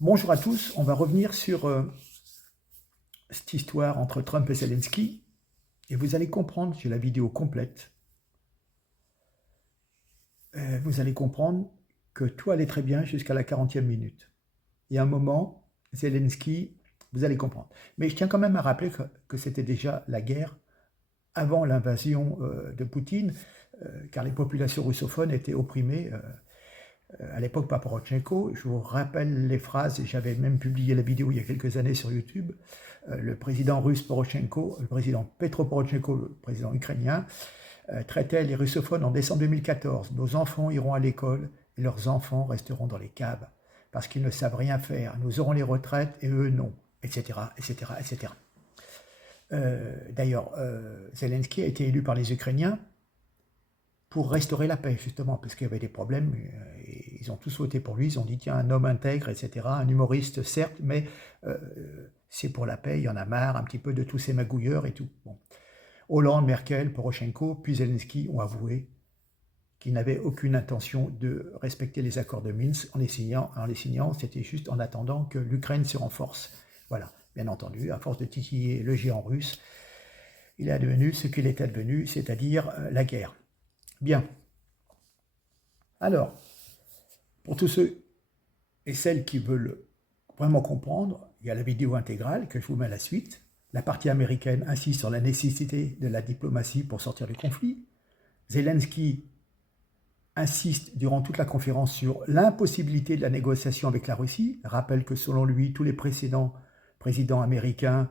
Bonjour à tous, on va revenir sur cette histoire entre Trump et Zelenski et vous allez comprendre, j'ai la vidéo complète, vous allez comprendre que tout allait très bien jusqu'à la 40e minute. Et à un moment, Zelenski, vous allez comprendre. Mais je tiens quand même à rappeler que c'était déjà la guerre avant l'invasion de Poutine, car les populations russophones étaient opprimées à l'époque par Porochenko. Je vous rappelle les phrases, et j'avais même publié la vidéo il y a quelques années sur YouTube. Le président russe Porochenko, le président Petro Porochenko, le président ukrainien, traitait les russophones en décembre 2014. Nos enfants iront à l'école et leurs enfants resteront dans les caves parce qu'ils ne savent rien faire. Nous aurons les retraites et eux non, etc., etc., etc. D'ailleurs, Zelenski a été élu par les Ukrainiens pour restaurer la paix, justement, parce qu'il y avait des problèmes, et ils ont tous voté pour lui, ils ont dit, tiens, un homme intègre, etc., un humoriste, certes, mais c'est pour la paix, il y en a marre, un petit peu de tous ces magouilleurs et tout. Bon. Hollande, Merkel, Porochenko, puis Zelenski ont avoué qu'ils n'avaient aucune intention de respecter les accords de Minsk en les signant, c'était juste en attendant que l'Ukraine se renforce. Voilà, bien entendu, à force de titiller le géant russe, il est devenu ce qu'il était devenu, c'est-à-dire la guerre. Bien. Alors, pour tous ceux et celles qui veulent vraiment comprendre, il y a la vidéo intégrale que je vous mets à la suite. La partie américaine insiste sur la nécessité de la diplomatie pour sortir du conflit. Zelenski insiste durant toute la conférence sur l'impossibilité de la négociation avec la Russie. Rappelle que selon lui, tous les précédents présidents américains,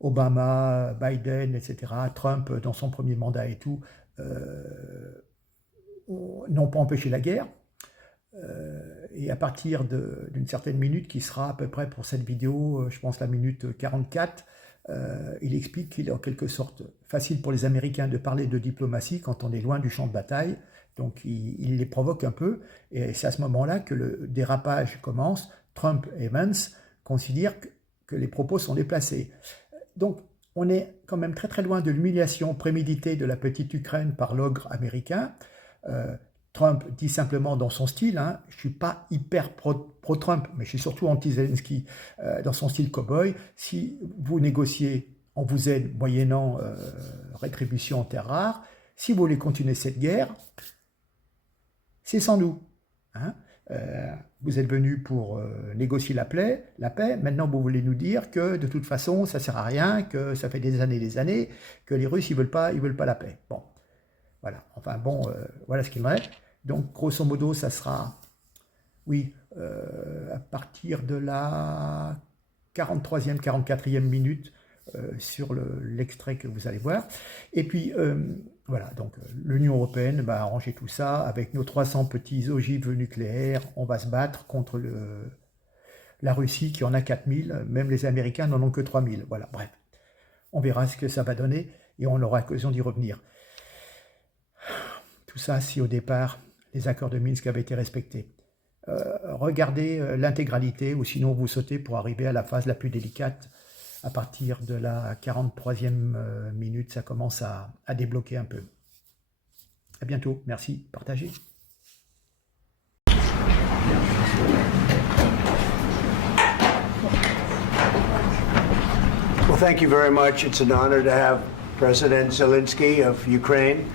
Obama, Biden, etc., Trump dans son premier mandat et tout, n'ont pas empêché la guerre. Et à partir d'une certaine minute, qui sera à peu près pour cette vidéo, je pense la minute 44, il explique qu'il est en quelque sorte facile pour les Américains de parler de diplomatie quand on est loin du champ de bataille. Donc il les provoque un peu, et c'est à ce moment-là que le dérapage commence. Trump et Vance considèrent que les propos sont déplacés. Donc on est quand même très très loin de l'humiliation préméditée de la petite Ukraine par l'ogre américain. Trump dit simplement dans son style, hein, je ne suis pas hyper pro-Trump, mais je suis surtout anti-Zelenski, dans son style cow-boy, si vous négociez, on vous aide moyennant rétribution en terres rares. Si vous voulez continuer cette guerre, c'est sans nous. Hein. Vous êtes venu pour négocier la paix, maintenant vous voulez nous dire que de toute façon ça ne sert à rien, que ça fait des années, que les Russes ils veulent pas la paix. Bon, voilà, enfin bon, voilà ce qu'il en est. Donc grosso modo ça sera, oui, à partir de la 43e, 44e minute sur l'extrait que vous allez voir. Et puis voilà, donc l'Union européenne va arranger tout ça avec nos 300 petits ogives nucléaires. On va se battre contre la Russie qui en a 4000, même les Américains n'en ont que 3000. Voilà, bref, on verra ce que ça va donner et on aura l'occasion d'y revenir. Tout ça si au départ les accords de Minsk avaient été respectés. Regardez l'intégralité ou sinon vous sautez pour arriver à la phase la plus délicate. À partir de la 43e minute, ça commence à débloquer un peu. À bientôt, merci, partagez. Well, thank you very much. It's an honor to have President Zelenski of Ukraine.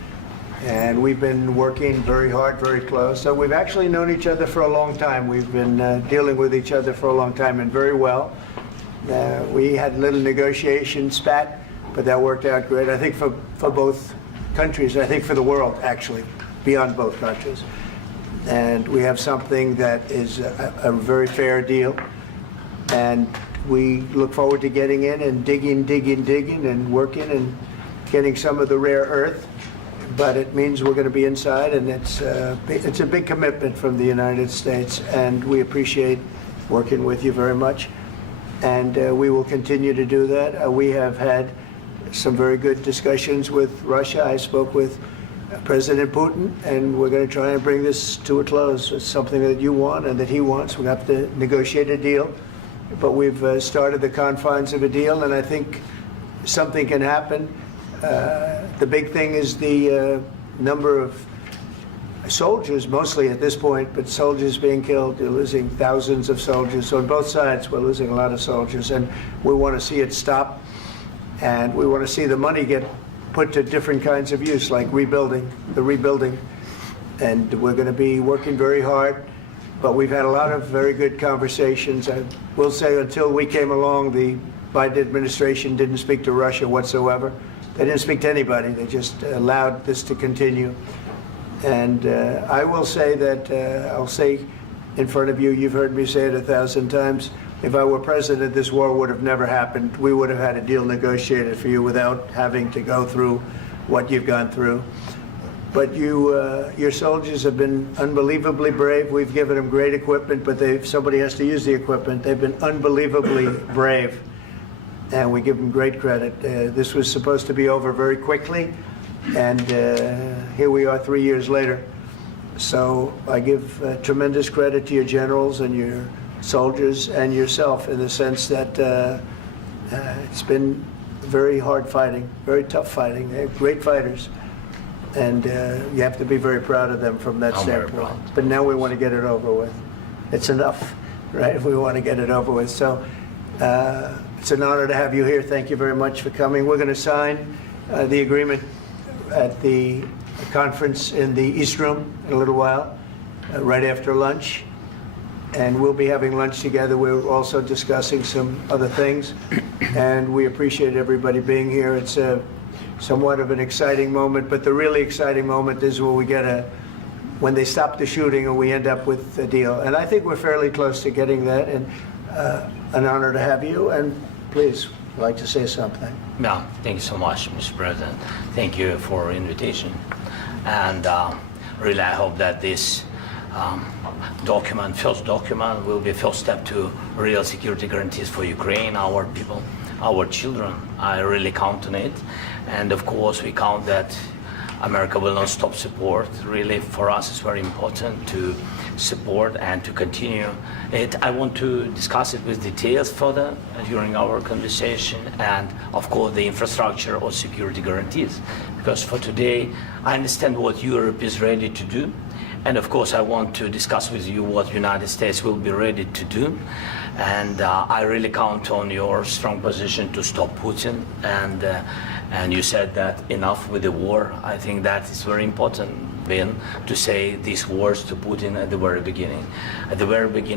And we've been working very hard, very close. So we've actually known each other for a long time. We've been dealing with each other for a long time and very well. We had a little negotiation spat, but that worked out great. I think for both countries, I think for the world, actually, beyond both countries. And we have something that is a very fair deal. And we look forward to getting in and digging and working and getting some of the rare earth. But it means we're going to be inside, and it's a big commitment from the United States, and we appreciate working with you very much. And we will continue to do that. We have had some very good discussions with Russia. I spoke with President Putin, and we're going to try and bring this to a close. It's something that you want and that he wants. We have to negotiate a deal, but we've started the confines of a deal, and I think something can happen. The big thing is the number of soldiers, mostly at this point, but soldiers being killed. You're losing thousands of soldiers. On both sides, we're losing a lot of soldiers, and we want to see it stop, and we want to see the money get put to different kinds of use, like rebuilding, and we're going to be working very hard. But we've had a lot of very good conversations. I will say until we came along, the Biden administration didn't speak to Russia whatsoever. They didn't speak to anybody. They just allowed this to continue. And I will say that, I'll say in front of you, you've heard me say it 1,000 times, if I were president, this war would have never happened. We would have had a deal negotiated for you without having to go through what you've gone through. But your soldiers have been unbelievably brave. We've given them great equipment, but somebody has to use the equipment. They've been unbelievably brave, and we give them great credit. This was supposed to be over very quickly, and here we are 3 years later. So I give tremendous credit to your generals and your soldiers and yourself in the sense that it's been very hard fighting, very tough fighting. They're great fighters. And you have to be very proud of them from that standpoint. But now we want to get it over with. It's enough, right? We want to get it over with. So it's an honor to have you here. Thank you very much for coming. We're going to sign the agreement at the conference in the East Room in a little while, right after lunch. And we'll be having lunch together. We're also discussing some other things. And we appreciate everybody being here. It's somewhat of an exciting moment, but the really exciting moment is when we get when they stop the shooting and we end up with a deal. And I think we're fairly close to getting that, and an honor to have you. And please, I'd like to say something. Yeah, thank you so much, Mr. President. Thank you for the invitation. And really, I hope that this first document, will be a first step to real security guarantees for Ukraine, our people, our children. I really count on it. And of course, we count that America will not stop support. Really, for us, it's very important to support and to continue it. I want to discuss it with details further during our conversation, and of course, the infrastructure or security guarantees. Because for today, I understand what Europe is ready to do. And of course, I want to discuss with you what United States will be ready to do. And I really count on your strong position to stop Putin. And you said that enough with the war. I think that is very important, Ben, to say these words to Putin at the very beginning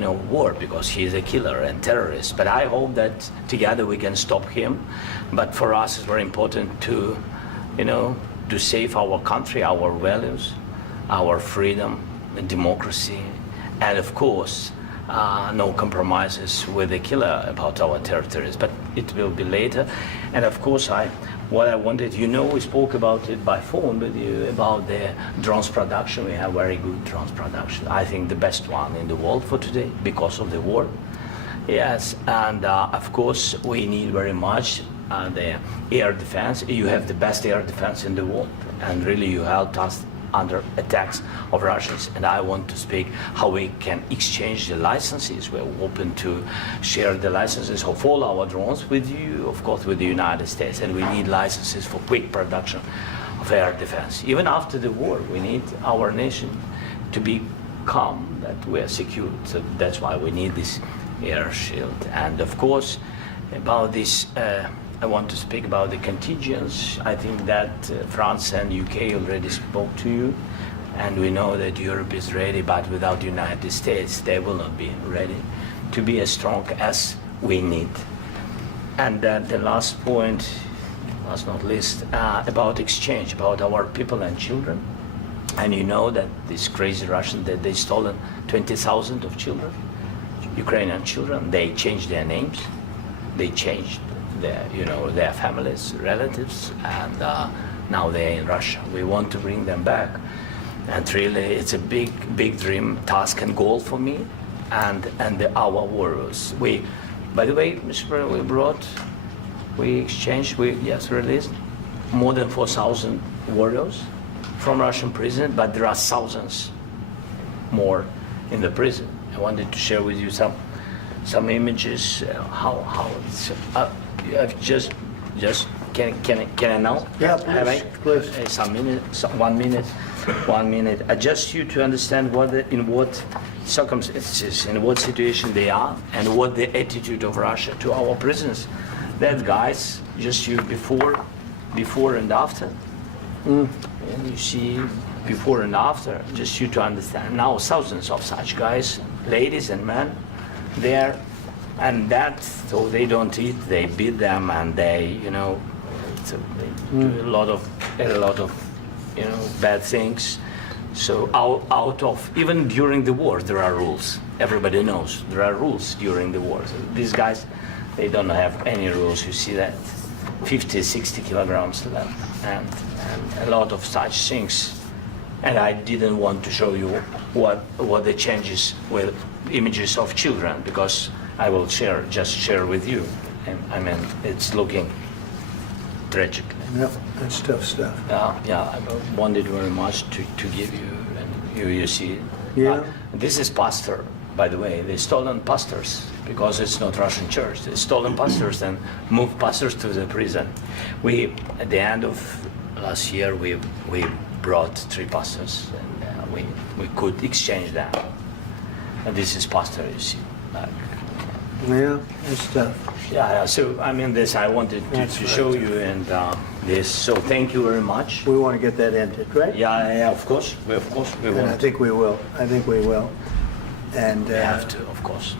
of war, because he is a killer and terrorist. But I hope that together we can stop him. But for us, it's very important to, to save our country, our values, our freedom, democracy, and of course, no compromises with the killer about our territories. But it will be later. And of course, what I wanted, we spoke about it by phone with you about the drones production. We have very good drones production. I think the best one in the world for today because of the war. Yes, and of course, we need very much the air defense. You have the best air defense in the world, and really you helped us under attacks of Russians. And I want to speak how we can exchange the licenses. We're open to share the licenses of all our drones with you, of course, with the United States. And we need licenses for quick production of air defense. Even after the war, we need our nation to be calm, that we are secure. So that's why we need this air shield. And of course, about this, I want to speak about the contingents. I think that France and UK already spoke to you, and we know that Europe is ready, but without the United States, they will not be ready to be as strong as we need. And the last point, last not least, about exchange, about our people and children. And you know that this crazy Russian, that they stolen 20,000 of children, Ukrainian children. They changed their names, they changed their families, relatives, and now they're in Russia. We want to bring them back, and really, it's a big dream, task, and goal for me, and our warriors. By the way, Mr. President, we released more than 4,000 warriors from Russian prison, but there are thousands more in the prison. I wanted to share with you some images. How it's. Can I now? Yeah, please. Have I? Please. 1 minute. 1 minute. Just you to understand in what circumstances, in what situation they are, and what the attitude of Russia to our prisoners. That guys, just you before and after. And you see before and after, just you to understand. Now thousands of such guys, ladies and men, there, and that, so they don't eat, they beat them, and they, so they do a lot of, bad things. So out of, even during the war, there are rules. Everybody knows there are rules during the war. So these guys, they don't have any rules. You see that 50, 60 kilograms left, and a lot of such things. And I didn't want to show you what the changes with images of children, because I will just share with you. And I mean, it's looking tragic. Yeah, that's tough stuff. Yeah, I wanted very much to give you, and you see. Yeah. This is pastor, by the way. They stolen pastors because it's not Russian church. They stolen pastors and moved pastors to the prison. We, at the end of last year, we brought 3 pastors, and we could exchange them. And this is pastor, you see. Yeah, that's tough. Yeah. So I mean, this I wanted to show you, and this. So thank you very much. We want to get that ended, right? Yeah. Of course, we And I want. think we will. And We have to, of course.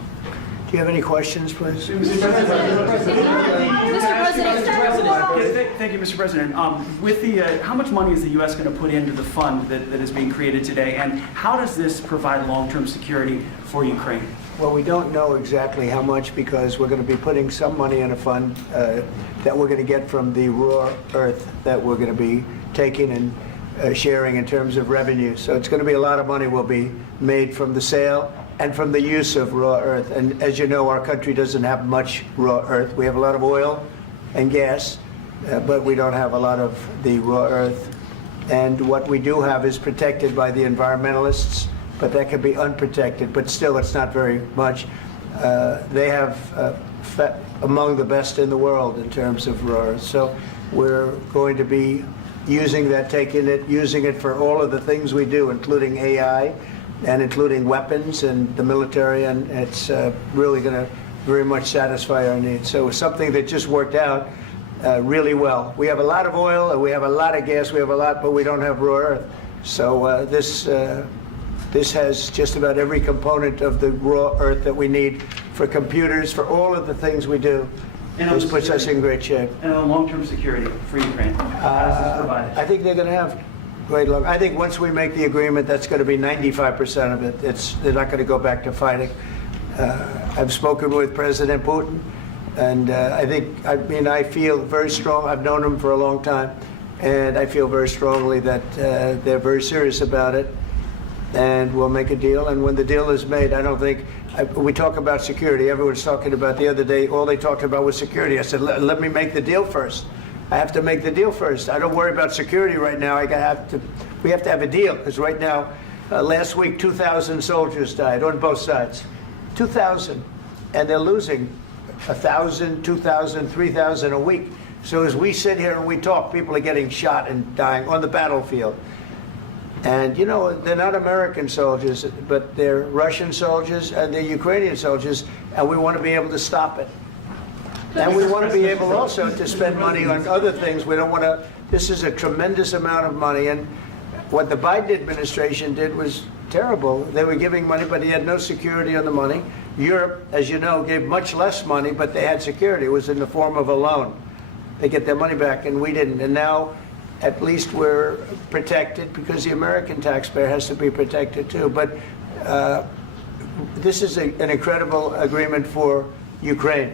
do you have any questions, please? Mr. President. Thank you, Mr. President. With the, how much money is the U.S. going to put into the fund that is being created today, and how does this provide long-term security for Ukraine? Well, we don't know exactly how much, because we're going to be putting some money in a fund that we're going to get from the raw earth that we're going to be taking and sharing in terms of revenue. So it's going to be a lot of money will be made from the sale and from the use of raw earth. And as you know, our country doesn't have much raw earth. We have a lot of oil and gas, but we don't have a lot of the raw earth. And what we do have is protected by the environmentalists, but that can be unprotected, but still it's not very much. They have among the best in the world in terms of raw earth. So we're going to be using that, using it for all of the things we do, including AI and including weapons and the military, and it's really going to very much satisfy our needs. So it's something that just worked out really well. We have a lot of oil, and we have a lot of gas, we have a lot, but we don't have raw earth. So this has just about every component of the raw earth that we need for computers, for all of the things we do. This puts us in great shape. And on long-term security for Ukraine, how does this provide? I think they're going to have great luck. I think once we make the agreement, that's going to be 95% of it. They're not going to go back to fighting. I've spoken with President Putin, and I feel very strong. I've known him for a long time, and I feel very strongly that they're very serious about it, and we'll make a deal. And when the deal is made, I don't think, we talk about security. Everyone's talking about the other day, all they talked about was security. I said, let me make the deal first. I have to make the deal first. I don't worry about security right now. We have to have a deal, because right now, last week, 2,000 soldiers died on both sides. 2,000. And they're losing 1,000, 2,000, 3,000 a week. So as we sit here and we talk, people are getting shot and dying on the battlefield. And, they're not American soldiers, but they're Russian soldiers and they're Ukrainian soldiers, and we want to be able to stop it. And we want to be able also to spend money on other things. We don't want to, this is a tremendous amount of money, and what the Biden administration did was terrible. They were giving money, but he had no security on the money. Europe, as you know, gave much less money, but they had security. It was in the form of a loan. They get their money back, and we didn't. And now, at least we're protected, because the American taxpayer has to be protected too. But this is an incredible agreement for Ukraine,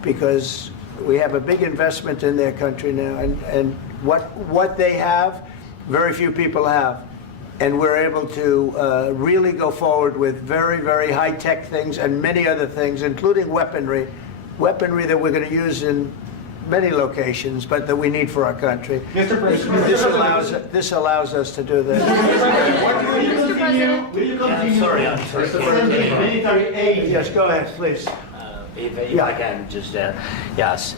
because we have a big investment in their country now, and what they have, very few people have. And we're able to really go forward with very, very high-tech things and many other things, including weaponry that we're going to use in many locations, but that we need for our country. Mr. President, This allows us to do that. will you continue? Sorry. Military aid. Yes, go ahead, please. If I can just, yes.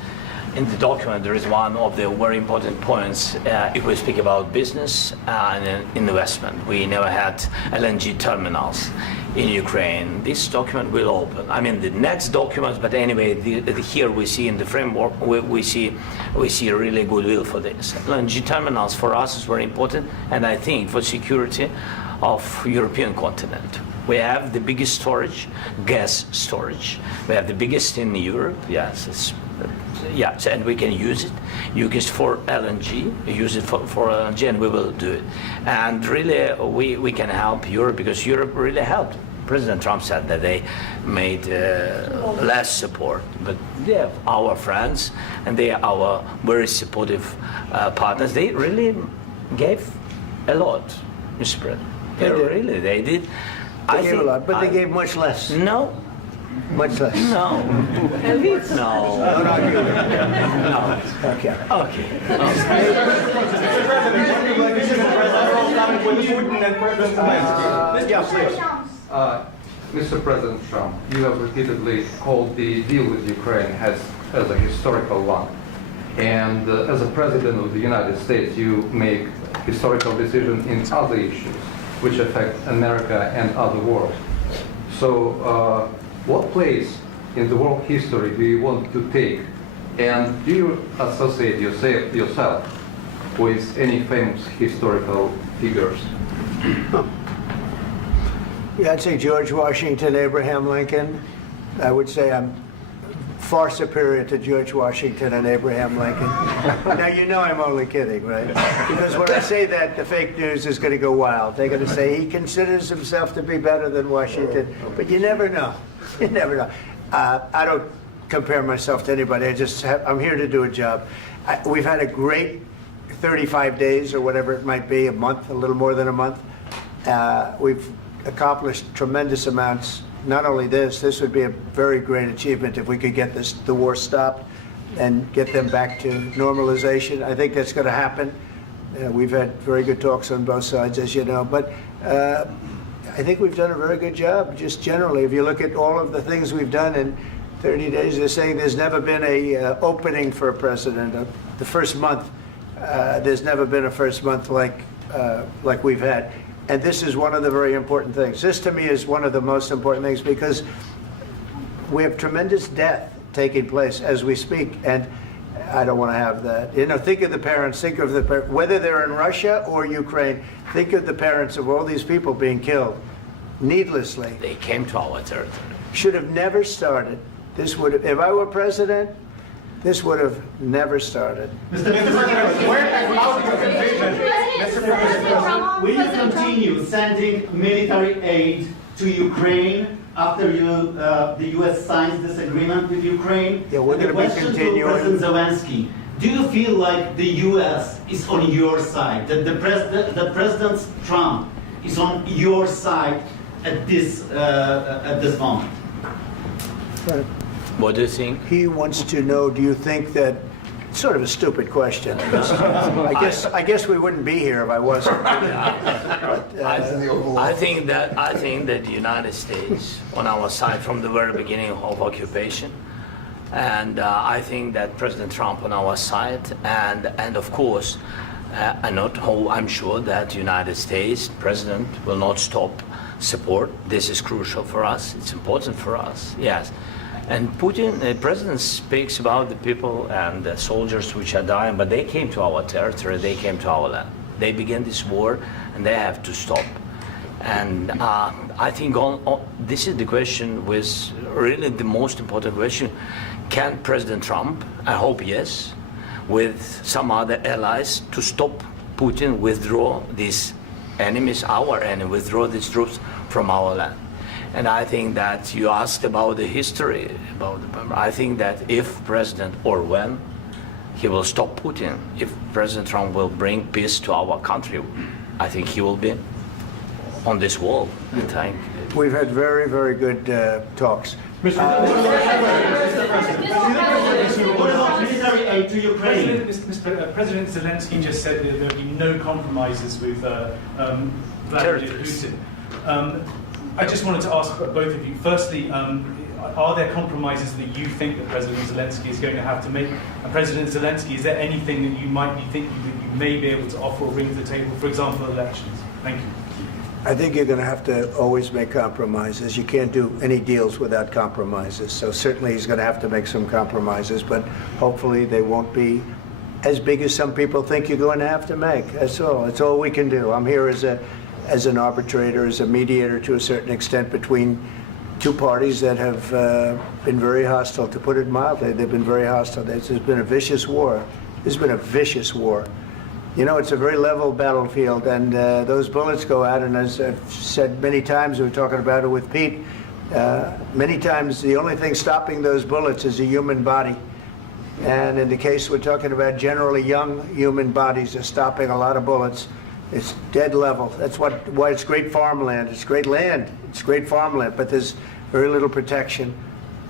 in the document there is one of the very important points if we speak about business and investment. We never had LNG terminals in Ukraine. This document will open. I mean the next documents, but anyway, here we see in the framework we see really goodwill for this. LNG terminals for us is very important, and I think for security of European continent. We have the biggest storage, gas storage. We have the biggest in Europe. Yes, yes, and we can use it. Use it for LNG. Use it for LNG, and we will do it. And really, we can help Europe because Europe really helped. President Trump said that they made less support, but they are our friends and they are our very supportive partners. They really gave a lot, Mr. President. They did. They gave a lot, but they gave much less. No. Much less. No. No. No. Okay. Okay. Mr. President Trump, you have repeatedly called the deal with Ukraine as a historical one. And as a President of the United States, you make historical decisions in other issues which affect America and other world. So what place in the world history do you want to take? And do you associate yourself with any famous historical figures? Yeah, I'd say George Washington, Abraham Lincoln. I would say I'm far superior to George Washington and Abraham Lincoln. Now, you know I'm only kidding, right? Because when I say that, the fake news is going to go wild. They're going to say he considers himself to be better than Washington. But you never know. You never know. I don't compare myself to anybody. I'm here to do a job. We've had a great 35 days or whatever it might be, a month, a little more than a month. We've accomplished tremendous amounts. Not only this would be a very great achievement if we could get the war stopped and get them back to normalization. I think that's going to happen. We've had very good talks on both sides, as you know. But I think we've done a very good job, just generally. If you look at all of the things we've done in 30 days, they're saying there's never been a opening for a president. The first month, there's never been a first month like we've had. And this is one of the very important things. This, to me, is one of the most important things because we have tremendous death taking place as we speak, and I don't want to have that. You know, think of the parents, whether they're in Russia or Ukraine, think of the parents of all these people being killed needlessly. They came to our territory. Should have never started. This would have, if I were president, this would have never started. Mr. President, will you continue sending military aid to Ukraine after the U.S. signs this agreement with Ukraine? Yeah, we're going to be continuing. To President Zelenski, do you feel like the U.S. is on your side, that the President Trump is on your side at this moment? Right. What do you think? He wants to know, do you think that, sort of a stupid question. I guess we wouldn't be here if I wasn't. I think that the United States on our side from the very beginning of occupation, and I think that President Trump on our side, and of course, I'm sure that the United States President will not stop support. This is crucial for us. It's important for us. Yes. And Putin, the president, speaks about the people and the soldiers which are dying, but they came to our territory, they came to our land. They began this war, and they have to stop. And I think this is the question, with really the most important question. Can President Trump, I hope yes, with some other allies, to stop Putin, withdraw these enemies, our enemy, withdraw these troops from our land? And I think that you asked about the history, I think that if President, or when, he will stop Putin, if President Trump will bring peace to our country, I think he will be on this wall. I think. We've had very, very good talks. What about military aid to Ukraine? President Zelensky just said that there will be no compromises with Vladimir Putin. I just wanted to ask both of you. Firstly, are there compromises that you think that President Zelensky is going to have to make? And President Zelensky, is there anything that you might be thinking that you may be able to offer or bring to the table, for example, elections? Thank you. I think you're going to have to always make compromises. You can't do any deals without compromises. So certainly he's going to have to make some compromises, but hopefully they won't be as big as some people think you're going to have to make. That's all. That's all we can do. I'm here as an arbitrator, as a mediator to a certain extent between two parties that have been very hostile, to put it mildly. They've been very hostile. There's been a vicious war. There's been a vicious war. You know, it's a very level battlefield, and those bullets go out, and as I've said many times, we were talking about it with Pete, many times the only thing stopping those bullets is a human body. And in the case we're talking about, generally young human bodies are stopping a lot of bullets. It's dead level. That's why it's great farmland. It's great land. It's great farmland, but there's very little protection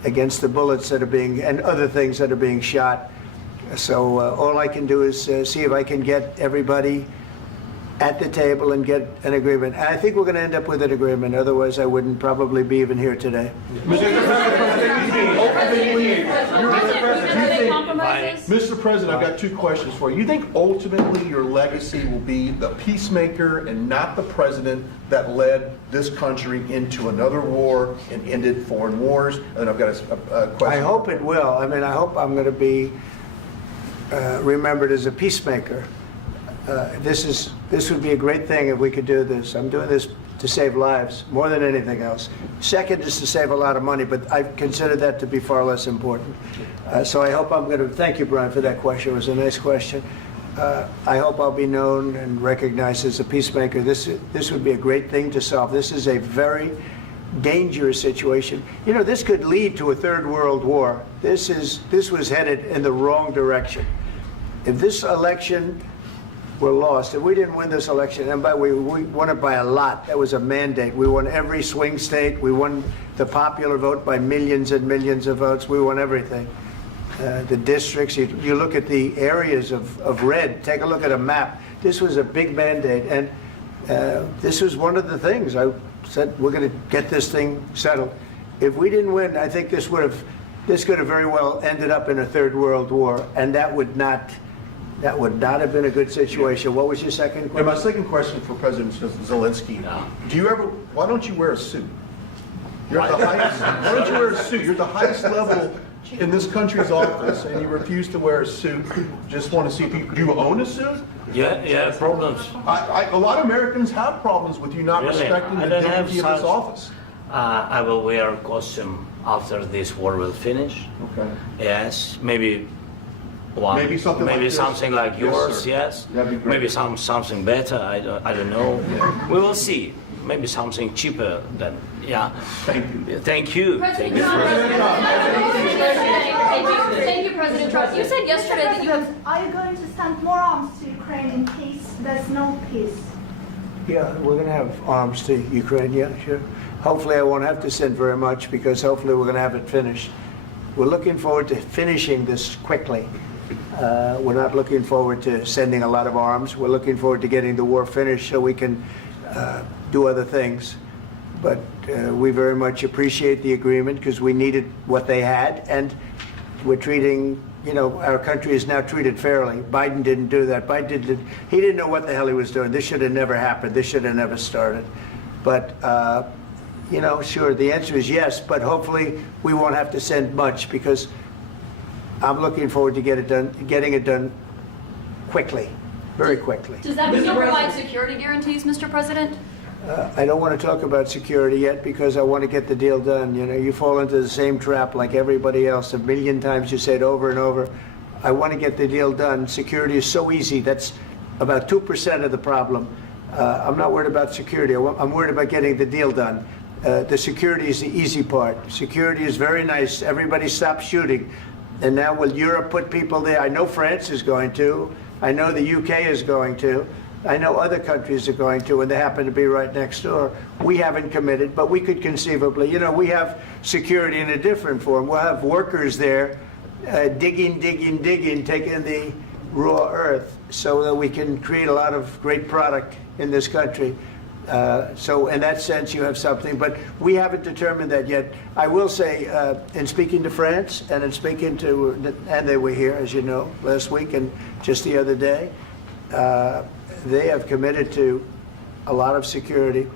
against the bullets that are being, and other things that are being shot. So all I can do is see if I can get everybody at the table and get an agreement. I think we're going to end up with an agreement. Otherwise, I wouldn't probably be even here today. Mr. President, I've got two questions for you. You think ultimately your legacy will be the peacemaker and not the president that led this country into another war and ended foreign wars? And I've got a question. I hope it will. I mean, I hope I'm going to be remembered as a peacemaker. This would be a great thing if we could do this. I'm doing this to save lives more than anything else. Second is to save a lot of money, but I consider that to be far less important. So I hope I'm going to, thank you, Brian, for that question. It was a nice question. I hope I'll be known and recognized as a peacemaker. This would be a great thing to solve. This is a very dangerous situation. You know, this could lead to a third world war. This was headed in the wrong direction. If this election were lost, if we didn't win this election, and by the way, we won it by a lot. That was a mandate. We won every swing state. We won the popular vote by millions and millions of votes. We won everything. The districts, you look at the areas of red, take a look at a map. This was a big mandate, and this was one of the things. I said, we're going to get this thing settled. If we didn't win, I think this could have very well ended up in a third world war, and that would not have been a good situation. What was your second question? And my second question for President Zelensky, why don't you wear a suit? You're at the highest, why don't you wear a suit? You're at the highest level in this country's office, and you refuse to wear a suit. Just want to see if do you own a suit? Yeah, problems. A lot of Americans have problems with you not respecting the dignity of this office. I will wear a costume after this war will finish. Okay. Yes, maybe one. Maybe something like this. Something like yours. Yes. That'd be great. Maybe something better. I don't know. Yeah. We will see. Maybe something cheaper than. Yeah. Thank you. Thank you. President Trump. Thank you, President Trump. You said yesterday that you have. Are you going to send more arms to Ukraine in case there's no peace? Yeah, we're going to have arms to Ukraine. Yeah, sure. Hopefully, I won't have to send very much because hopefully we're going to have it finished. We're looking forward to finishing this quickly. We're not looking forward to sending a lot of arms. We're looking forward to getting the war finished so we can do other things. But we very much appreciate the agreement because we needed what they had, and we're treating, our country is now treated fairly. Biden didn't do that. He didn't know what the hell he was doing. This should have never happened. This should have never started. But, sure, the answer is yes, but hopefully we won't have to send much because I'm looking forward to getting it done quickly, very quickly. Does that mean you'll provide security guarantees, Mr. President? I don't want to talk about security yet because I want to get the deal done. You fall into the same trap like everybody else. A million times you say it over and over. I want to get the deal done. Security is so easy. That's about 2% of the problem. I'm not worried about security. I'm worried about getting the deal done. The security is the easy part. Security is very nice. Everybody stops shooting. And now will Europe put people there? I know France is going to. I know the UK is going to. I know other countries are going to, and they happen to be right next door. We haven't committed, but we could conceivably. We have security in a different form. We'll have workers there digging, taking the raw earth so that we can create a lot of great product in this country. So in that sense, you have something, but we haven't determined that yet. I will say, in speaking to France and in speaking to, and they were here, as you know, last week and just the other day, they have committed to a lot of security.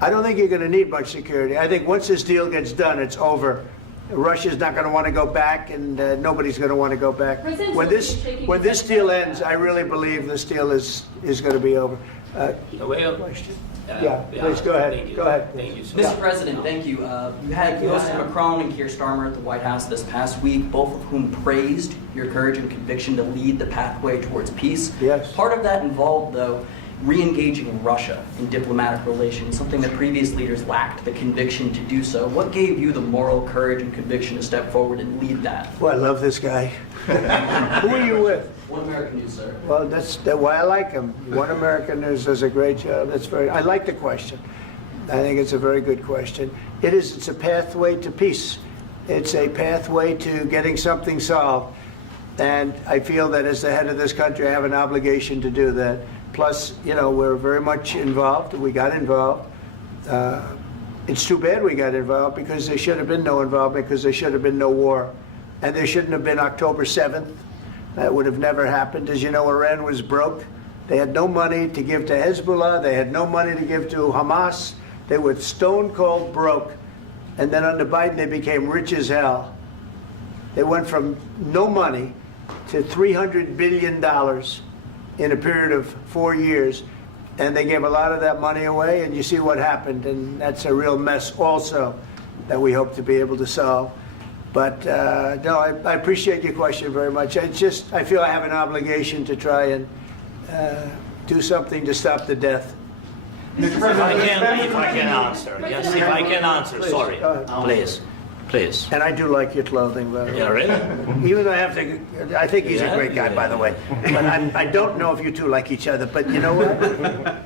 I don't think you're going to need much security. I think once this deal gets done, it's over. Russia's not going to want to go back, and nobody's going to want to go back. When this deal ends, I really believe this deal is going to be over. Please go ahead. Go ahead. Thank you, Mr. President, thank you. You had Mr. Macron and Keir Starmer at the White House this past week, both of whom praised your courage and conviction to lead the pathway towards peace. Yes. Part of that involved, though, re-engaging Russia in diplomatic relations, something that previous leaders lacked the conviction to do so. What gave you the moral courage and conviction to step forward and lead that? Well, I love this guy. Who are you with? One American News, sir. Well, that's why I like him. One American News does a great job. I like the question. I think it's a very good question. It's a pathway to peace. It's a pathway to getting something solved. And I feel that as the head of this country, I have an obligation to do that. Plus, you know, we're very much involved. We got involved. It's too bad we got involved because there should have been no involvement, because there should have been no war. And there shouldn't have been October 7th. That would have never happened. As you know, Iran was broke. They had no money to give to Hezbollah. They had no money to give to Hamas. They were stone cold broke. And then under Biden, they became rich as hell. They went from no money to $300 billion in a period of 4 years. And they gave a lot of that money away, and you see what happened. And that's a real mess also that we hope to be able to solve. But no, I appreciate your question very much. I feel I have an obligation to try and do something to stop the death. If I can answer, yes, if I can answer, Please, sorry, please. And I do like your clothing, by the way. Yeah, really? Even though I think he's a great guy, by the way. But I don't know if you two like each other. But you know what?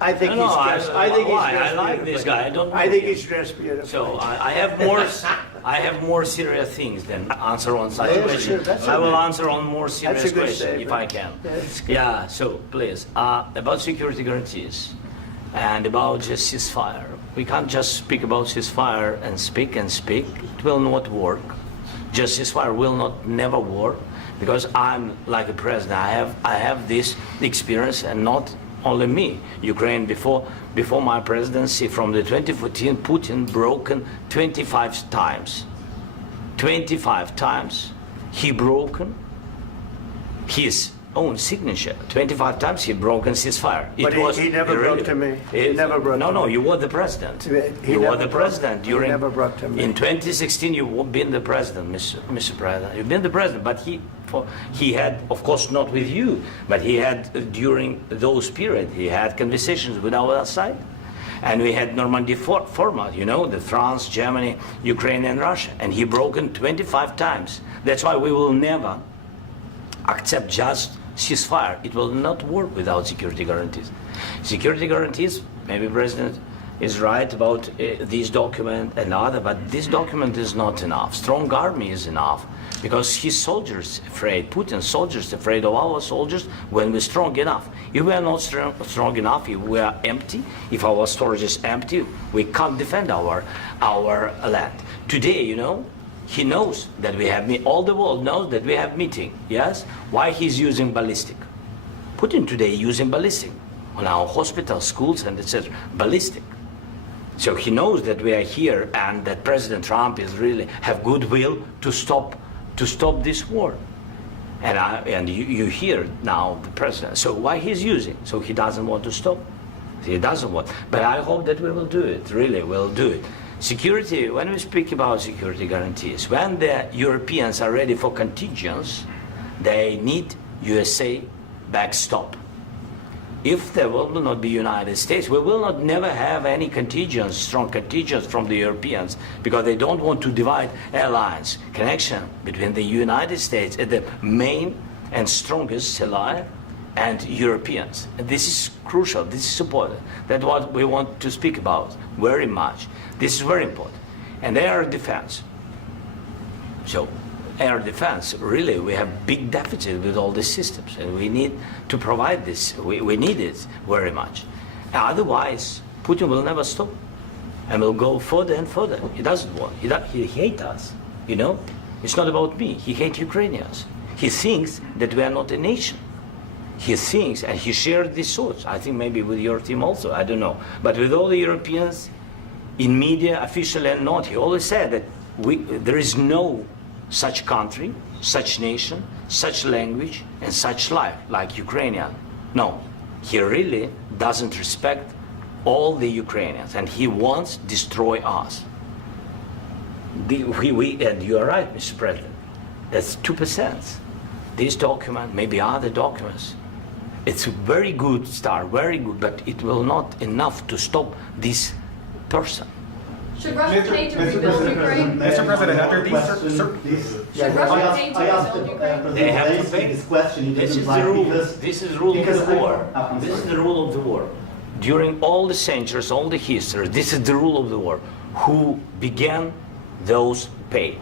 I think he's dressed. I like this guy. I think he's dressed beautiful. So I have more serious things than answer on such questions. Sure, I will answer on more serious questions statement. if I can. Yeah, so please, about security guarantees and about just ceasefire. We can't just speak about ceasefire and speak and speak. It will not work. Just ceasefire will never work, because I'm like a president. I have this experience, and not only me. Ukraine before my presidency, from the 2014, Putin broken 25 times. 25 times he broken his own signature. 25 times he broken ceasefire. But he never broke to me. He never broke to me. No, you were the president. You were the president during. He never broke to me. In 2016, you've been the president, Mr. President. You've been the president, but he had, of course, not with you, but he had during those periods. He had conversations with our side, and we had Normandy format. You know, the France, Germany, Ukraine, and Russia, and he broken 25 times. That's why we will never accept just ceasefire. It will not work without security guarantees. Security guarantees, maybe President is right about this document and other, but this document is not enough. Strong army is enough, because his soldiers afraid, Putin's soldiers afraid of our soldiers when we're strong enough. If we are not strong enough, if we are empty, if our storage is empty, we can't defend our land. Today, you know, he knows that we have all the world knows that we have meeting. Yes, why he's using ballistic? Putin today using ballistic on our hospitals, schools, and etc. Ballistic. So he knows that we are here, and that President Trump is really have goodwill to stop this war. And you hear now the president. So why he's using? So he doesn't want to stop. He doesn't want. But I hope that we will do it. Really, we'll do it. Security, when we speak about security guarantees, when the Europeans are ready for contingents, they need USA backstop. If there will not be United States, we will not never have any contingents, strong contingents from the Europeans, because they don't want to divide alliance, connection between the United States and the main and strongest ally and Europeans. And this is crucial, this is important. That's what we want to speak about very much. This is very important. And air defense. So air defense, really, we have big deficit with all these systems, and we need to provide this. We need it very much. Otherwise, Putin will never stop and will go further and further. He doesn't want. He hates us, you know? It's not about me. He hates Ukrainians. He thinks that we are not a nation. He thinks, and he shared these thoughts, I think maybe with your team also, I don't know. But with all the Europeans, in media, officially and not, he always said that there is no such country, such nation, such language, and such life like Ukrainian. No, he really doesn't respect all the Ukrainians, and he wants to destroy us. And you are right, Mr. President, that's 2%. This document, maybe other documents, it's a very good start, very good, but it will not enough to stop this person. Should Russia pay to rebuild Ukraine? Mr. President, after these Should Russia pay to rebuild Ukraine? They have to pay. This question. This is the rule. This is the rule of the war. This is the rule of the war. During all the centuries, all the history, this is the rule of the war. Who began, those pay.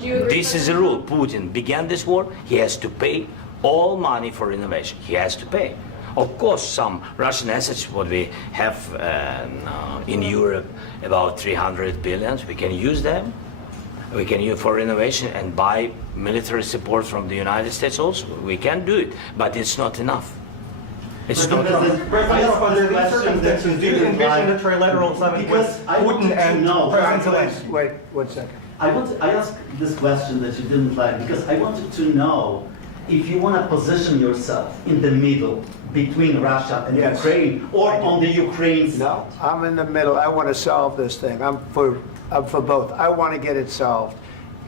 Do you agree, This is the rule. Putin began this war. He has to pay all money for innovation. He has to pay. Of course, some Russian assets, what we have in Europe, about 300 billion, we can use them. We can use for innovation and buy military support from the United States also. We can do it, but it's not enough. It's not enough. Under these circumstances, do you envision a trilateral summit with Putin and President Zelensky? Wait, 1 second. I asked this question that you didn't like because I wanted to know if you want to position yourself in the middle between Russia and Yes. Ukraine or on the Ukraine side. No, I'm in the middle. I want to solve this thing. I'm for both. I want to get it solved.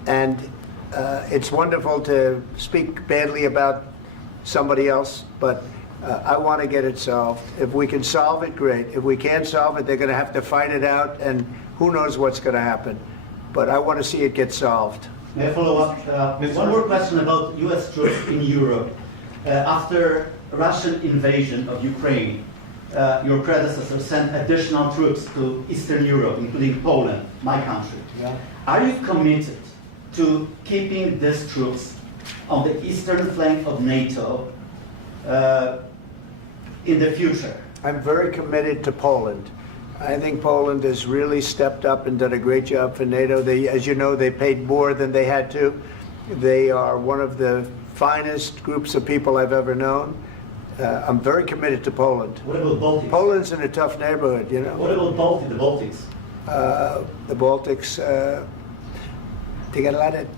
And it's wonderful to speak badly about somebody else, but I want to get it solved. If we can solve it, great. If we can't solve it, they're going to have to fight it out, and who knows what's going to happen. But I want to see it get solved. May I follow up? One more question about U.S. troops in Europe. After Russian invasion of Ukraine, your predecessor sent additional troops to Eastern Europe, including Poland, my country. Yeah. Are you committed to keeping these troops on the eastern flank of NATO in the future? I'm very committed to Poland. I think Poland has really stepped up and done a great job for NATO. As you know, they paid more than they had to. They are one of the finest groups of people I've ever known. I'm very committed to Poland. What about Baltics? Poland's in a tough neighborhood, you know. What about the Baltics? The Baltics, they got a lot of,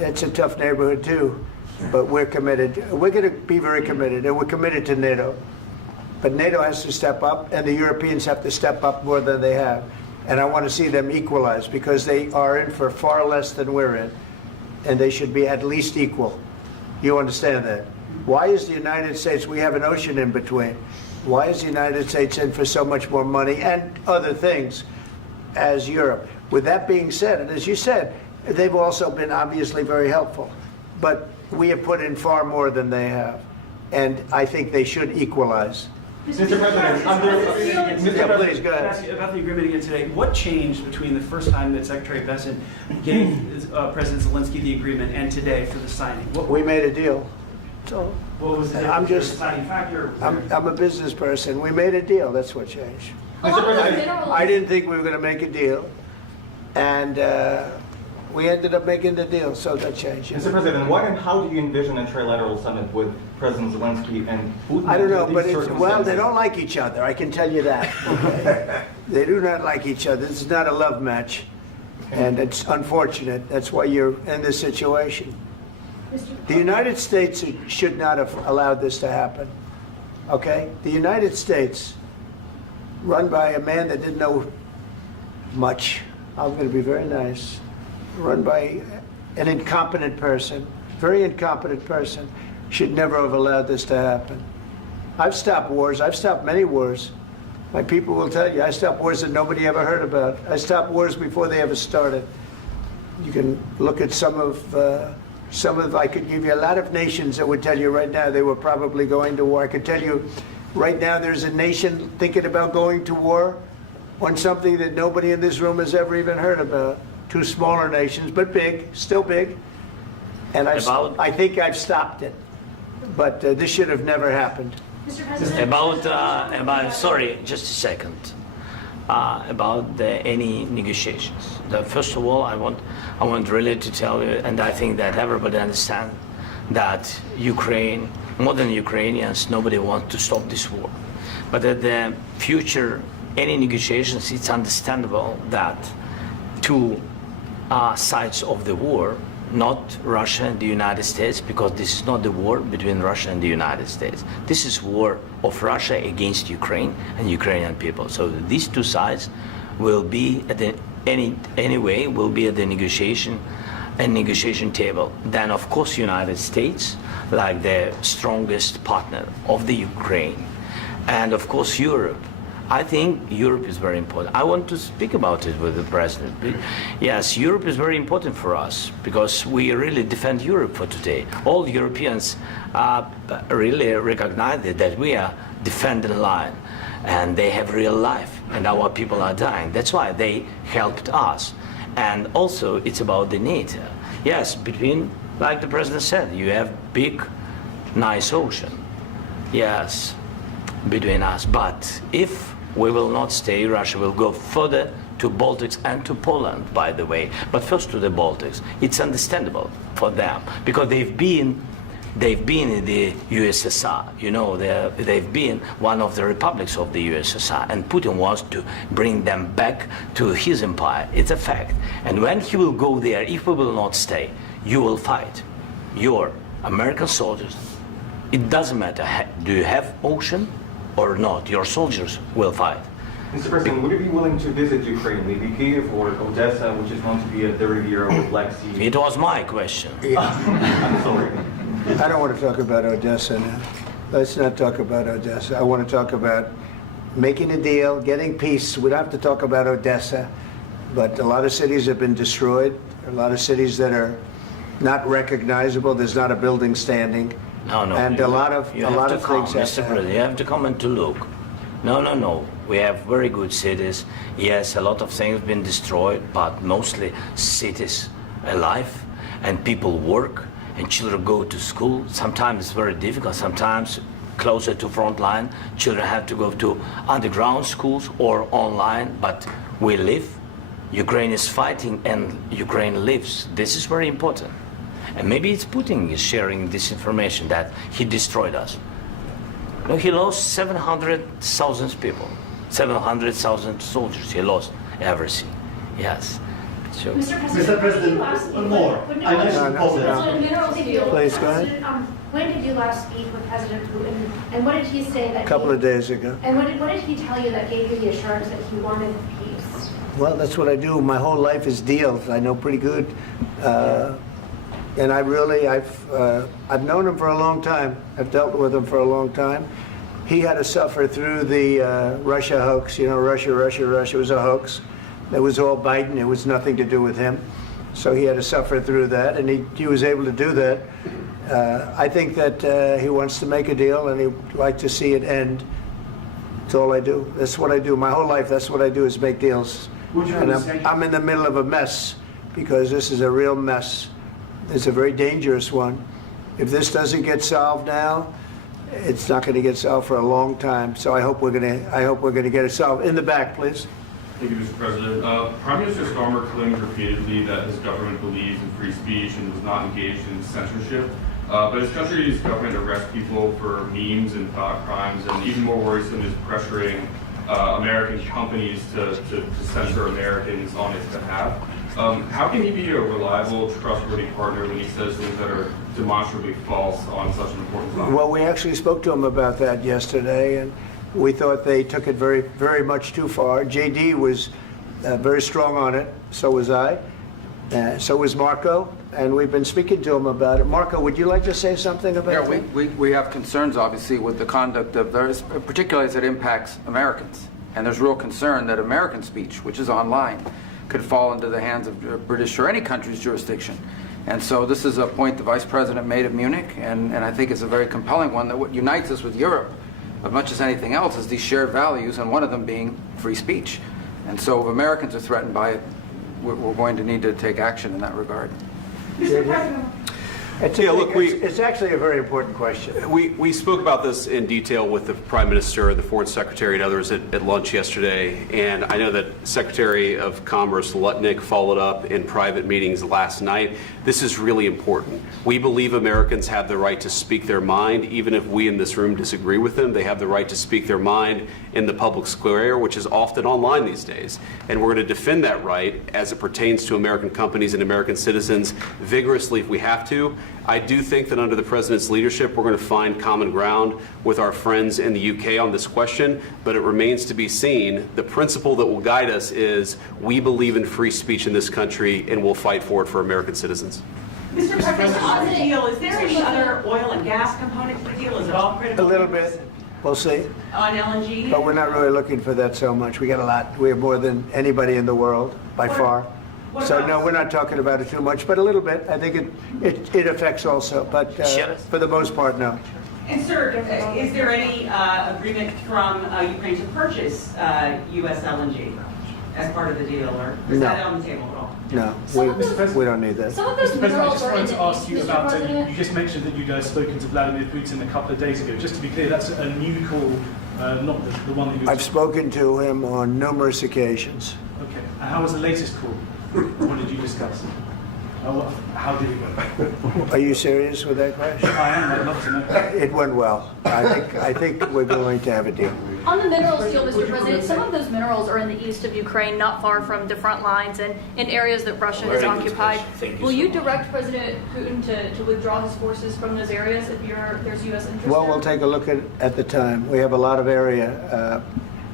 it's a tough neighborhood too, but we're committed. We're going to be very committed, and we're committed to NATO. But NATO has to step up, and the Europeans have to step up more than they have. And I want to see them equalize, because they are in for far less than we're in, and they should be at least equal. You understand that? Why is the United States, we have an ocean in between, why is the United States in for so much more money and other things as Europe? With that being said, and as you said, they've also been obviously very helpful, but we have put in far more than they have, and I think they should equalize. Mr. President, Please, go ahead. Ask you about the agreement again today. What changed between the first time that Secretary Bessent gave President Zelensky the agreement and today for the signing? We made a deal. So What was the I'm just, deciding factor? I'm a business person. We made a deal. That's what changed. Mr. President, I didn't think we were going to make a deal, and we ended up making the deal, so that changed. Mr. President, what and how do you envision a trilateral summit with President Zelensky and Putin? I don't know, under but these well, they circumstances? don't like each other. I can tell you that. Okay? They do not like each other. This is not a love match, and it's unfortunate. That's why you're in this situation. The United States should not have allowed this to happen. Okay? The United States, run by a man that didn't know much, I'm going to be very nice, run by an incompetent person, very incompetent person, should never have allowed this to happen. I've stopped wars. I've stopped many wars. My people will tell you, I stopped wars that nobody ever heard about. I stopped wars before they ever started. You can look at some of, I could give you a lot of nations that would tell you right now they were probably going to war. I could tell you right now there's a nation thinking about going to war on something that nobody in this room has ever even heard about. Two smaller nations, but big, still big. And I think I've stopped it. But this should have never happened. Mr. President, Sorry, just a second. about any negotiations. First of all, I want really to tell you, and I think that everybody understands that Ukraine, more than Ukrainians, nobody wants to stop this war. But at the future, any negotiations, it's understandable that two sides of the war, not Russia and the United States, because this is not the war between Russia and the United States. This is war of Russia against Ukraine and Ukrainian people. So these two sides will be at the will be at the negotiation table. Then of course United States, like the strongest partner of the Ukraine, and of course Europe. I think Europe is very important. I want to speak about it with the president. Yes, Europe is very important for us because we really defend Europe for today. All Europeans really recognize that we are defending the line, and they have real life, and our people are dying. That's why they helped us. And also, it's about the NATO. Yes, between, like the president said, you have big, nice ocean. Yes, between us. But if we will not stay, Russia will go further to Baltics and to Poland, by the way. But first to the Baltics. It's understandable for them because they've been in the USSR. You know, they've been one of the republics of the USSR, and Putin wants to bring them back to his empire. It's a fact. And when he will go there, if we will not stay, you will fight. Your American soldiers. It doesn't matter. Do you have ocean or not? Your soldiers will fight. Mr. President, would you be willing to visit Ukraine, maybe Kiev or Odessa, which is known to be a dirty area with Black Sea? It was my question. I'm sorry. I don't want to talk about Odessa now. Let's not talk about Odessa. I want to talk about making a deal, getting peace. We don't have to talk about Odessa, but a lot of cities have been destroyed. A lot of cities that are not recognizable. There's not a building standing. No. And a lot of things have to happen. You have to come and to look. No. We have very good cities. Yes, a lot of things have been destroyed, but mostly cities alive, and people work, and children go to school. Sometimes it's very difficult. Sometimes closer to front line, children have to go to underground schools or online, but we live. Ukraine is fighting, and Ukraine lives. This is very important. And maybe it's Putin is sharing this information that he destroyed us. No, he lost 700,000 people, 700,000 soldiers. He lost everything. Yes. So. Mr. President, one more. I mentioned Poland. Please, go ahead. When did you last speak with President Putin, and what did he say that? A couple of days ago. And what did he tell you that gave you the assurance that he wanted peace? Well, that's what I do. My whole life is deals. I know pretty good. And I've known him for a long time. I've dealt with him for a long time. He had to suffer through the Russia hoax. You know, Russia was a hoax. It was all Biden. It was nothing to do with him. So he had to suffer through that, and he was able to do that. I think that he wants to make a deal, and he'd like to see it end. That's all I do. That's what I do. My whole life, that's what I do, is make deals. And I'm in the middle of a mess, because this is a real mess. It's a very dangerous one. If this doesn't get solved now, it's not going to get solved for a long time. So I hope we're going to get it solved. In the back, please. Thank you, Mr. President. Prime Minister Starmer claimed repeatedly that his government believes in free speech and was not engaged in censorship. But his country's government arrests people for memes and thought crimes, and even more worrisome is pressuring American companies to censor Americans on its behalf. How can he be a reliable, trustworthy partner when he says things that are demonstrably false on such an important topic? Well, we actually spoke to him about that yesterday, and we thought they took it very, very much too far. JD was very strong on it. So was I. So was Marco. And we've been speaking to him about it. Marco, would you like to say something about that? Yeah, we have concerns, obviously, with the conduct of those, particularly as it impacts Americans. And there's real concern that American speech, which is online, could fall into the hands of British or any country's jurisdiction. And so this is a point the Vice President made at Munich, and I think it's a very compelling one, that what unites us with Europe, as much as anything else, is these shared values, and one of them being free speech. And so if Americans are threatened by it, we're going to need to take action in that regard. Mr. President. It's actually a very important question. We spoke about this in detail with the Prime Minister, the Foreign Secretary, and others at lunch yesterday, and I know that Secretary of Commerce Lutnick followed up in private meetings last night. This is really important. We believe Americans have the right to speak their mind, even if we in this room disagree with them. They have the right to speak their mind in the public square, which is often online these days. And we're going to defend that right as it pertains to American companies and American citizens vigorously if we have to. I do think that under the President's leadership, we're going to find common ground with our friends in the UK on this question, but it remains to be seen. The principle that will guide us is we believe in free speech in this country and we'll fight for it for American citizens. Mr. President, on the deal, is there any other oil and gas component to the deal? Is it all critical? A little bit. We'll see. On LNG? But we're not really looking for that so much. We got a lot. We have more than anybody in the world, by far. So no, we're not talking about it too much, but a little bit. I think it affects also, but for the most part, no. And sir, is there any agreement from Ukraine to purchase U.S. LNG as part of the deal, or is that on the table at all? No, we don't need that. Mr. President, I just wanted to ask you about, you just mentioned that you'd spoken to Vladimir Putin a couple of days ago. Just to be clear, that's a new call, not the one that you... I've spoken to him on numerous occasions. Okay, and how was the latest call? What did you discuss? How did it go? Are you serious with that question? I am. I'd love to know. It went well. I think we're going to have a deal. On the minerals deal, Mr. President, some of those minerals are in the east of Ukraine, not far from the front lines and in areas that Russia has occupied. Will you direct President Putin to withdraw his forces from those areas if there's U.S. interest? Well, we'll take a look at the time. We have a lot of area.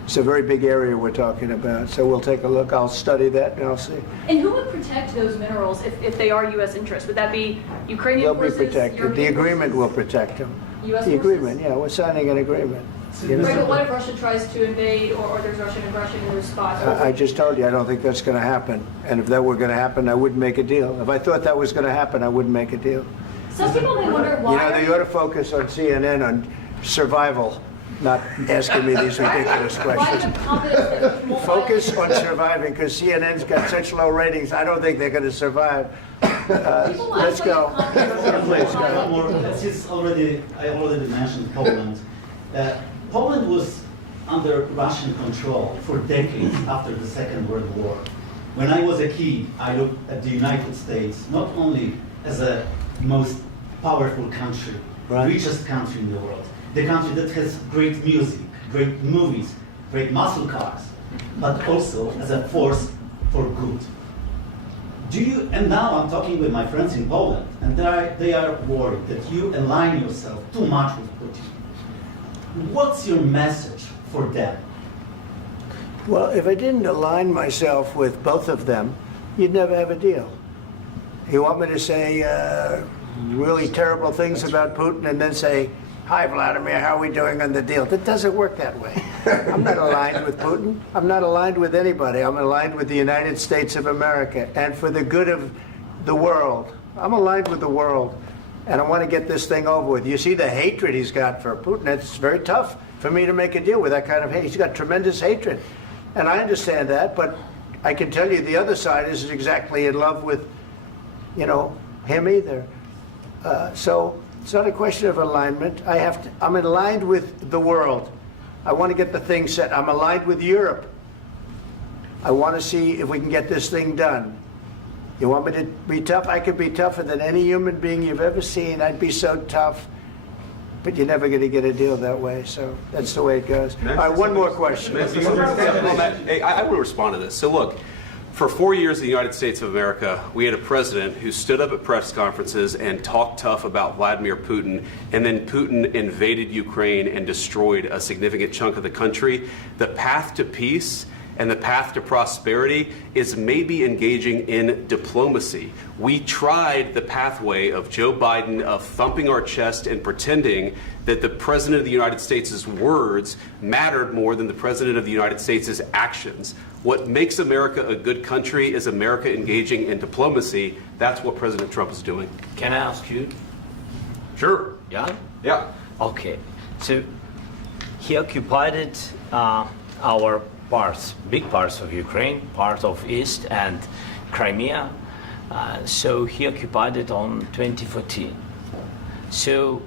It's a very big area we're talking about, so we'll take a look. I'll study that and I'll see. And who would protect those minerals if they are U.S. interests? Would that be Ukrainian They'll forces? They'll be protected. European The agreement forces? will protect them. U.S. The forces? agreement, yeah, we're signing an agreement. You know? Right, but what if Russia tries to invade or there's Russian aggression in those spots? I just told you I don't think that's going to happen. And if that were going to happen, I wouldn't make a deal. If I thought that was going to happen, I wouldn't make a deal. Some people may wonder why. You know, they ought to focus on CNN on survival, not asking me these ridiculous questions. Focus on surviving, because CNN's got such low ratings. I don't think they're going to survive. Let's go. Please go. I already mentioned Poland. Poland was under Russian control for decades after the Second World War. When I was a kid, I looked at the United States not only as a most powerful country, richest country in the world, the country that has great music, great movies, great muscle cars, but also as a force for good. And now I'm talking with my friends in Poland, and they are worried that you align yourself too much with Putin. What's your message for them? Well, if I didn't align myself with both of them, you'd never have a deal. You want me to say really terrible things about Putin and then say, "Hi, Vladimir, how are we doing on the deal?" That doesn't work that way. I'm not aligned with Putin. I'm not aligned with anybody. I'm aligned with the United States of America and for the good of the world. I'm aligned with the world, and I want to get this thing over with. You see the hatred he's got for Putin. It's very tough for me to make a deal with that kind of hate. He's got tremendous hatred, and I understand that, but I can tell you the other side isn't exactly in love with, him either. So it's not a question of alignment. I'm aligned with the world. I want to get the thing set. I'm aligned with Europe. I want to see if we can get this thing done. You want me to be tough? I could be tougher than any human being you've ever seen. I'd be so tough. But you're never going to get a deal that way, so that's the way it goes. All right, one more question. I want to respond to this. So look, for 4 years in the United States of America, we had a president who stood up at press conferences and talked tough about Vladimir Putin, and then Putin invaded Ukraine and destroyed a significant chunk of the country. The path to peace and the path to prosperity is maybe engaging in diplomacy. We tried the pathway of Joe Biden of thumping our chest and pretending that the President of the United States' words mattered more than the President of the United States' actions. What makes America a good country is America engaging in diplomacy. That's what President Trump is doing. Can I ask you? Sure. Yeah? Yeah. Okay. So he occupied our parts, big parts of Ukraine, part of East and Crimea. So he occupied it on 2014. So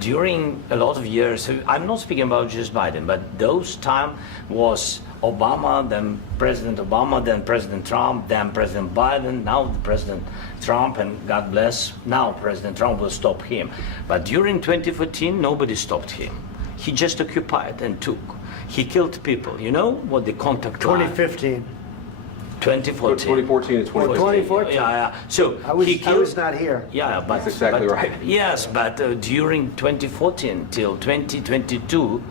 during a lot of years, so I'm not speaking about just Biden, but those time was Obama, then President Obama, then President Trump, then President Biden, now President Trump, and God bless, now President Trump will stop him. But during 2014, nobody stopped him. He just occupied and took. He killed people. You know what the contact 2015. 2014. 2014 and 2014. 2014. Yeah. So I was not here. Yeah, but that's exactly right. Yes, but during 2014 till 2022,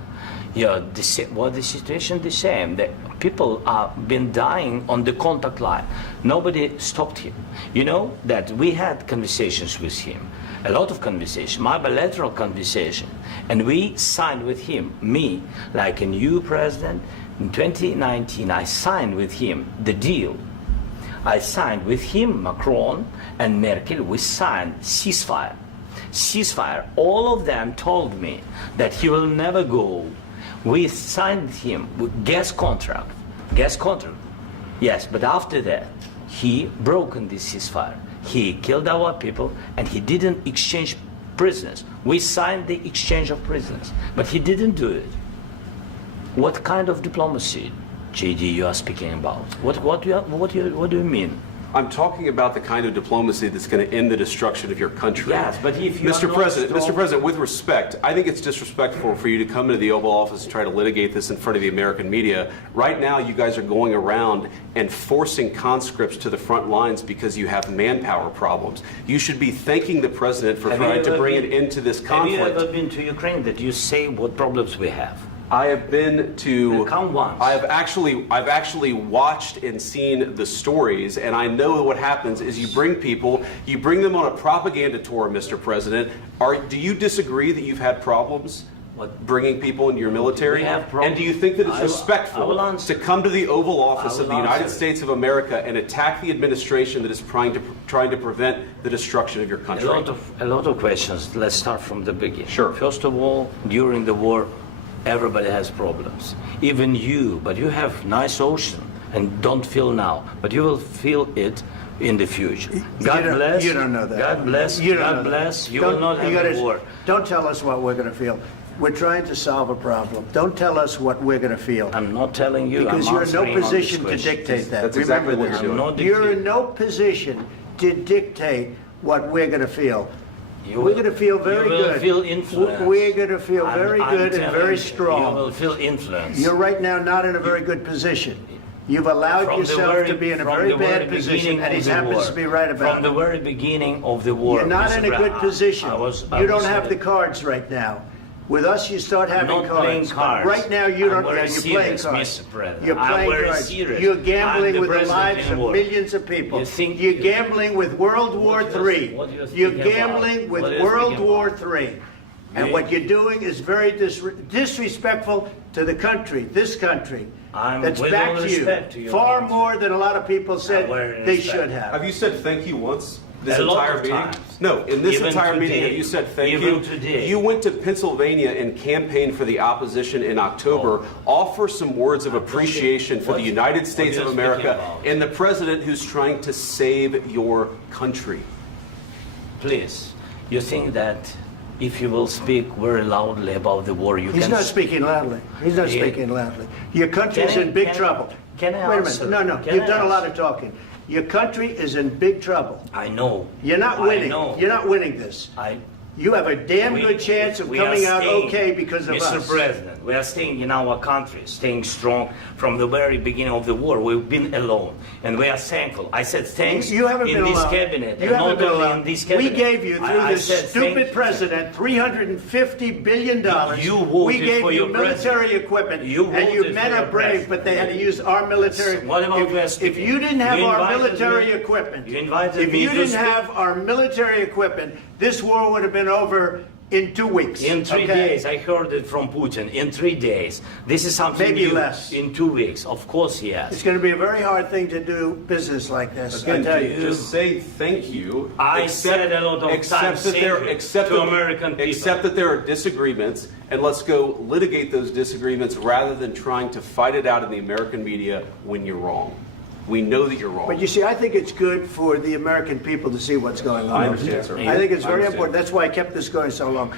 yeah, the situation the same. The people have been dying on the contact line. Nobody stopped him. You know that we had conversations with him, a lot of conversation, my bilateral conversation, and we signed with him, me, like a new president. In 2019, I signed with him the deal. I signed with him, Macron and Merkel, we signed ceasefire. Ceasefire. All of them told me that he will never go. We signed him with gas contract. Gas contract. Yes, but after that, he broken this ceasefire. He killed our people and he didn't exchange prisoners. We signed the exchange of prisoners, but he didn't do it. What kind of diplomacy, JD, you are speaking about? What do you mean? I'm talking about the kind of diplomacy that's going to end the destruction of your country. Yes, but if you Mr. President, with respect, I think it's disrespectful for you to come into the Oval Office and try to litigate this in front of the American media. Right now, you guys are going around and forcing conscripts to the front lines because you have manpower problems. You should be thanking the President for trying to bring an end to this conflict. Have you ever been to Ukraine that you say what problems we have? I have been to. Come once. I've actually watched and seen the stories, and I know what happens is you bring people, you bring them on a propaganda tour, Mr. President. Do you disagree that you've had problems bringing people into your military? And do you think that it's respectful to come to the Oval Office of the United States of America and attack the administration that is trying to prevent the destruction of your country? A lot of questions. Let's start from the beginning. Sure. First of all, during the war, everybody has problems, even you, but you have nice ocean and don't feel now, but you will feel it in the future. God bless. You don't know that. God bless. God bless. You will not have a war. Don't tell us what we're going to feel. We're trying to solve a problem. Don't tell us what we're going to feel. I'm not telling you. Because you're in no position to dictate that. That's exactly what you're doing. You're in no position to dictate what we're going to feel. We're going to feel very good. You will feel influenced. We're going to feel very good and very strong. You will feel influenced. You're right now not in a very good position. You've allowed yourself to be in a very bad position, and he happens to be right about it. From the very beginning of the war. You're not in a good position. You don't have the cards right now. With us, you start having cards. Right now, you don't. You're playing cards. You're playing cards. You're gambling with the lives of millions of people. You're gambling with World War III. You're gambling with World War III. And what you're doing is very disrespectful to the country, this country, that's backed you far more than a lot of people said they should have. Have you said thank you once? This entire meeting? No, in this entire meeting, have you said thank you? You went to Pennsylvania and campaigned for the opposition in October. Offer some words of appreciation for the United States of America and the president who's trying to save your country. Please, you think that if you will speak very loudly about the war, He's not speaking loudly. He's not speaking loudly. Your country's in big trouble. Can I Wait a minute. No, you've done a lot of talking. Your country is in big trouble. I know. You're not winning. You're not winning this. You have a damn good chance of coming out okay because of us. Mr. President, we are staying in our country, staying strong from the very beginning of the war. We've been alone, and we are thankful. I said thanks you haven't in been this alone. cabinet, you and haven't not been only alone. in this cabinet. We gave you, through this stupid president, $350 billion. We gave you military equipment, and you men are brave, but they had to use our military. If you didn't have our military equipment, this war would have been over in 2 weeks. In 3 days. I heard it from Putin. In 3 days. This is something maybe new. Less. In 2 weeks. Of course, yes. It's going to be a very hard thing to do business like this. I tell you. Just say thank you. I said a lot of times to American people. Accept that there are disagreements, and let's go litigate those disagreements rather than trying to fight it out in the American media when you're wrong. We know that you're wrong. But you see, I think it's good for the American people to see what's going on. I understand, sir. I think it's very I understand. important. That's why I kept this going so long.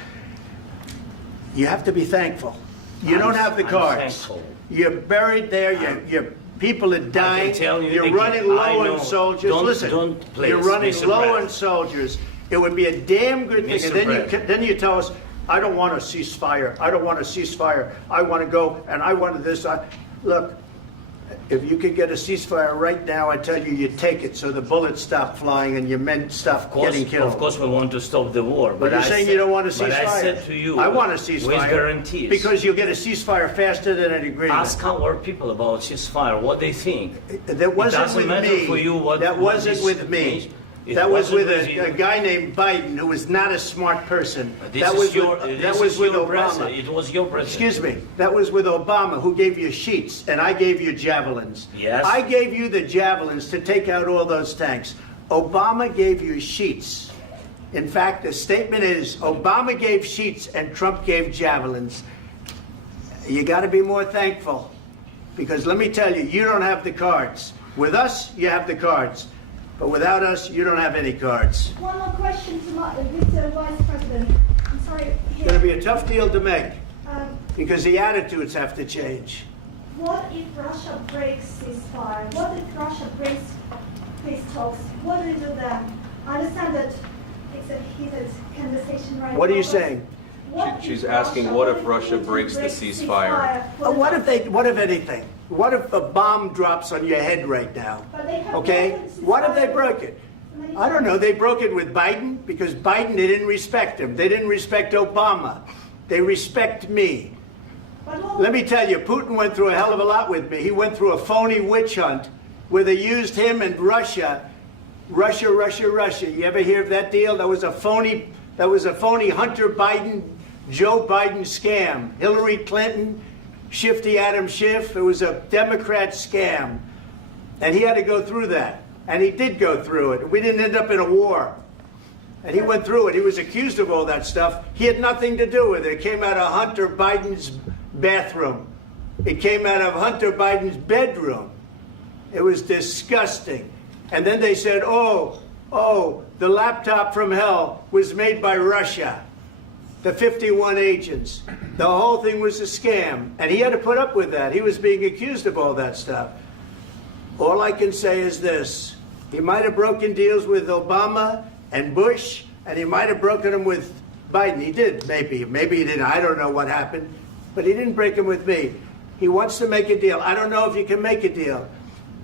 You have to be thankful. You don't have the cards. You're buried there. Your people are dying. You're running low on soldiers. Listen, you're running low on soldiers. It would be a damn good thing. And then you tell us, I don't want a ceasefire. I don't want a ceasefire. I want to go and I want this. Look, if you could get a ceasefire right now, I tell you, you take it so the bullets stop flying and your men stop getting killed. Of course, we want to stop the war. But you're saying you don't want a ceasefire. But I said to you, I want a ceasefire. With guarantees. Because you'll get a ceasefire faster than an agreement. Ask our people about ceasefire, what they think. That wasn't with me. For you what, that wasn't with me. That was with a guy named Biden who was not a smart person. That was with Obama. It was your president. Excuse me. That was with Obama, who gave you sheets, and I gave you javelins. Yes. I gave you the javelins to take out all those tanks. Obama gave you sheets. In fact, the statement is Obama gave sheets and Trump gave javelins. You got to be more thankful, because let me tell you, you don't have the cards. With us, you have the cards. But without us, you don't have any cards. One more question to Mr. Vice President. I'm sorry. It's going to be a tough deal to make, because the attitudes have to change. What if Russia breaks ceasefire? What if Russia breaks peace talks? What do you do then? I understand that it's a heated conversation right now. What are you saying? She's asking, what if Russia breaks the ceasefire? What if anything? What if a bomb drops on your head right now? Okay? What if they broke it? I don't know. They broke it with Biden, because Biden, they didn't respect him. They didn't respect Obama. They respect me. Let me tell you, Putin went through a hell of a lot with me. He went through a phony witch hunt where they used him and Russia. Russia. You ever hear of that deal? That was a phony Hunter Biden, Joe Biden scam. Hillary Clinton, Shifty Adam Schiff. It was a Democrat scam. And he had to go through that. And he did go through it. We didn't end up in a war. And he went through it. He was accused of all that stuff. He had nothing to do with it. It came out of Hunter Biden's bathroom. It came out of Hunter Biden's bedroom. It was disgusting. And then they said, oh, the laptop from hell was made by Russia. The 51 agents. The whole thing was a scam. And he had to put up with that. He was being accused of all that stuff. All I can say is this. He might have broken deals with Obama and Bush, and he might have broken them with Biden. He did, maybe. Maybe he didn't. I don't know what happened. But he didn't break them with me. He wants to make a deal. I don't know if you can make a deal.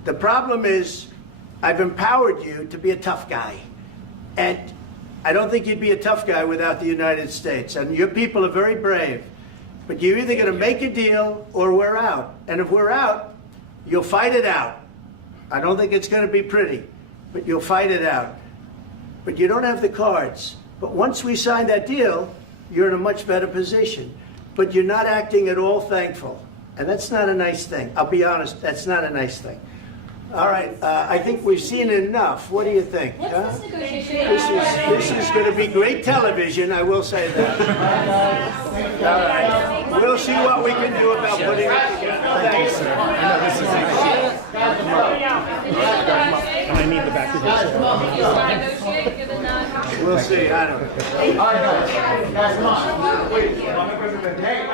The problem is, I've empowered you to be a tough guy. And I don't think you'd be a tough guy without the United States. And your people are very brave. But you're either going to make a deal or we're out. And if we're out, you'll fight it out. I don't think it's going to be pretty, but you'll fight it out. But you don't have the cards. But once we sign that deal, you're in a much better position. But you're not acting at all thankful. And that's not a nice thing. I'll be honest, that's not a nice thing. All right, I think we've seen enough. What do you think? What's this negotiation? This is going to be great television, I will say that. All right, we'll see what we can do about putting it together. Thanks, sir. I know this is and I need the back of this. We'll see, I don't know. All right, guys, come on. Wait, President. Hey,